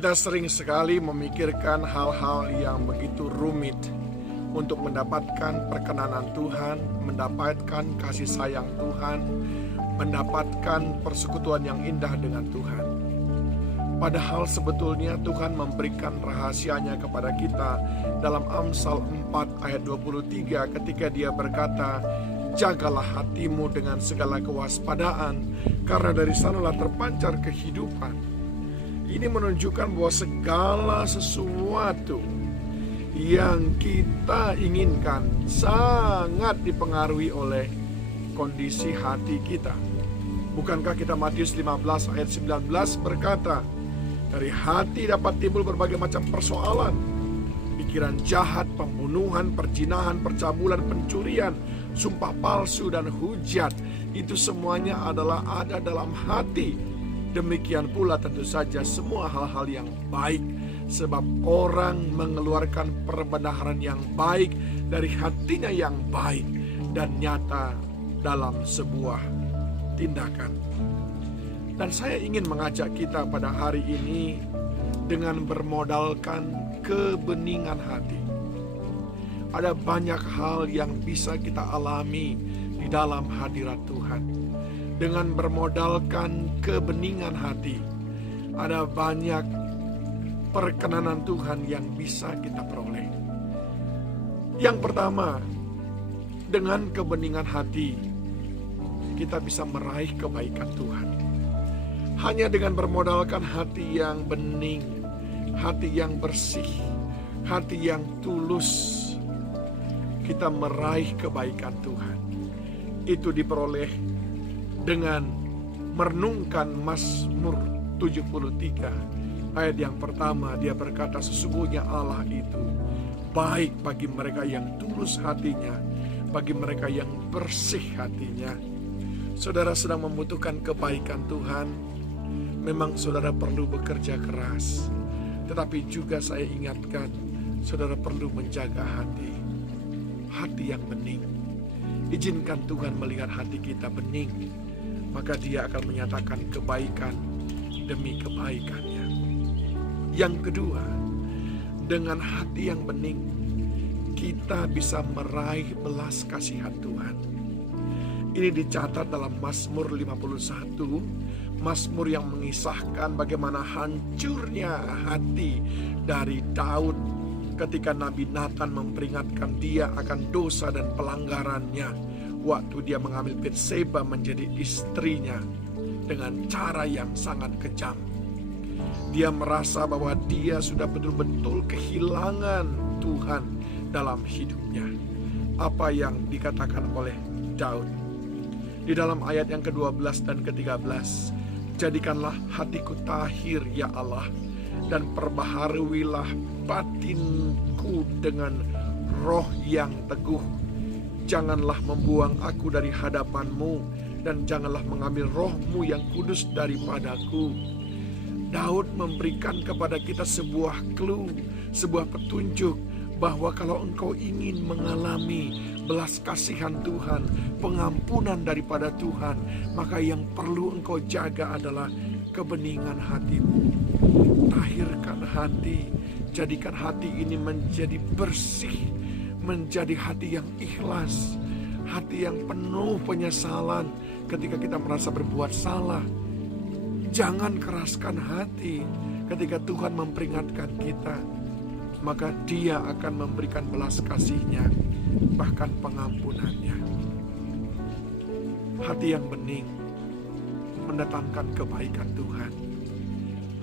Kita sering sekali memikirkan hal-hal yang begitu rumit untuk mendapatkan perkenanan Tuhan, mendapatkan kasih sayang Tuhan, mendapatkan persekutuan yang indah dengan Tuhan. Padahal sebetulnya Tuhan memberikan rahasianya kepada kita dalam Amsal 4 ayat 23 ketika Dia berkata, "Jagalah hatimu dengan segala kewaspadaan, karena dari sanalah terpancar kehidupan." Ini menunjukkan bahwa segala sesuatu yang kita inginkan sangat dipengaruhi oleh kondisi hati kita. Bukankah kita Matius 15 ayat 19 berkata, dari hati dapat timbul berbagai macam persoalan. Pikiran jahat, pembunuhan, perzinahan, percabulan, pencurian, sumpah palsu, dan hujat. Itu semuanya adalah ada dalam hati. Demikian pula tentu saja semua hal-hal yang baik. Sebab orang mengeluarkan perbendaharaan yang baik dari hatinya yang baik dan nyata dalam sebuah tindakan. Dan saya ingin mengajak kita pada hari ini dengan bermodalkan kebeningan hati. Ada banyak hal yang bisa kita alami di dalam hadirat Tuhan. Dengan bermodalkan kebeningan hati, ada banyak perkenanan Tuhan yang bisa kita peroleh. Yang pertama, dengan kebeningan hati, kita bisa meraih kebaikan Tuhan. Hanya dengan bermodalkan hati yang bening, hati yang bersih, hati yang tulus, kita meraih kebaikan Tuhan. Itu diperoleh dengan merenungkan Mazmur 73 ayat yang pertama. Dia berkata, sesungguhnya Allah itu baik bagi mereka yang tulus hatinya, bagi mereka yang bersih hatinya. Saudara sedang membutuhkan kebaikan Tuhan, memang saudara perlu bekerja keras. Tetapi juga saya ingatkan, saudara perlu menjaga hati yang bening. Izinkan Tuhan melihat hati kita bening, maka Dia akan menyatakan kebaikan demi kebaikannya. Yang kedua, dengan hati yang bening, kita bisa meraih belas kasihan Tuhan. Ini dicatat dalam Mazmur 51, Mazmur yang mengisahkan bagaimana hancurnya hati dari Daud ketika Nabi Nathan memperingatkan dia akan dosa dan pelanggarannya waktu dia mengambil Batseba menjadi istrinya dengan cara yang sangat kejam. Dia merasa bahwa dia sudah betul-betul kehilangan Tuhan dalam hidupnya. Apa yang dikatakan oleh Daud di dalam ayat yang ke-12 dan ke-13, jadikanlah hatiku tahir ya Allah, dan perbaharuilah batinku dengan roh yang teguh. Janganlah membuang aku dari hadapan-Mu, dan janganlah mengambil roh-Mu yang kudus daripadaku. Daud memberikan kepada kita sebuah clue, sebuah petunjuk bahwa kalau engkau ingin mengalami belas kasihan Tuhan, pengampunan daripada Tuhan, maka yang perlu engkau jaga adalah kebeningan hatimu. Tahirkan hati, jadikan hati ini menjadi bersih, menjadi hati yang ikhlas, hati yang penuh penyesalan ketika kita merasa berbuat salah. Jangan keraskan hati ketika Tuhan memperingatkan kita, maka Dia akan memberikan belas kasih-Nya, bahkan pengampunannya. Hati yang bening mendatangkan kebaikan Tuhan.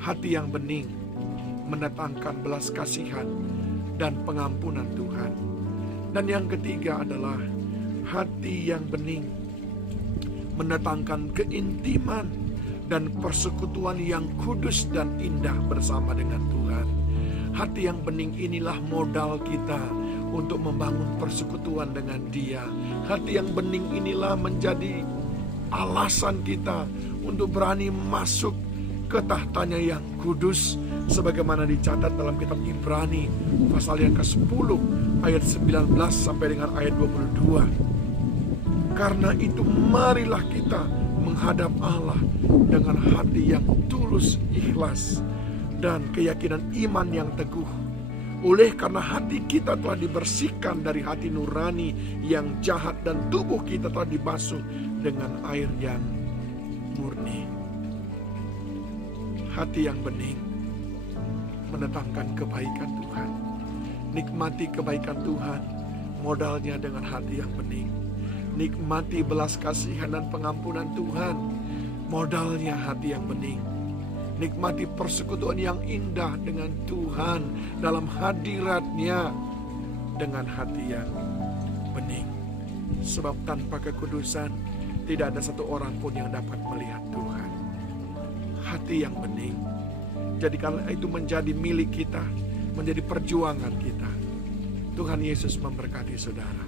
Hati yang bening mendatangkan belas kasihan dan pengampunan Tuhan. Dan yang ketiga adalah hati yang bening mendatangkan keintiman dan persekutuan yang kudus dan indah bersama dengan Tuhan. Hati yang bening inilah modal kita untuk membangun persekutuan dengan Dia. Hati yang bening inilah menjadi alasan kita untuk berani masuk ke tahtanya yang kudus, sebagaimana dicatat dalam kitab Ibrani pasal yang ke-10 ayat 19 sampai dengan ayat 22. Karena itu marilah kita menghadap Allah dengan hati yang tulus ikhlas, dan keyakinan iman yang teguh. Oleh karena hati kita telah dibersihkan dari hati nurani yang jahat dan tubuh kita telah dibasuh dengan air yang murni. Hati yang bening mendatangkan kebaikan Tuhan. Nikmati kebaikan Tuhan, modalnya dengan hati yang bening. Nikmati belas kasihan dan pengampunan Tuhan, modalnya hati yang bening. Nikmati persekutuan yang indah dengan Tuhan dalam hadirat-Nya dengan hati yang bening. Sebab tanpa kekudusan tidak ada satu orang pun yang dapat melihat Tuhan. Hati yang bening, jadikanlah itu menjadi milik kita, menjadi perjuangan kita. Tuhan Yesus memberkati saudara.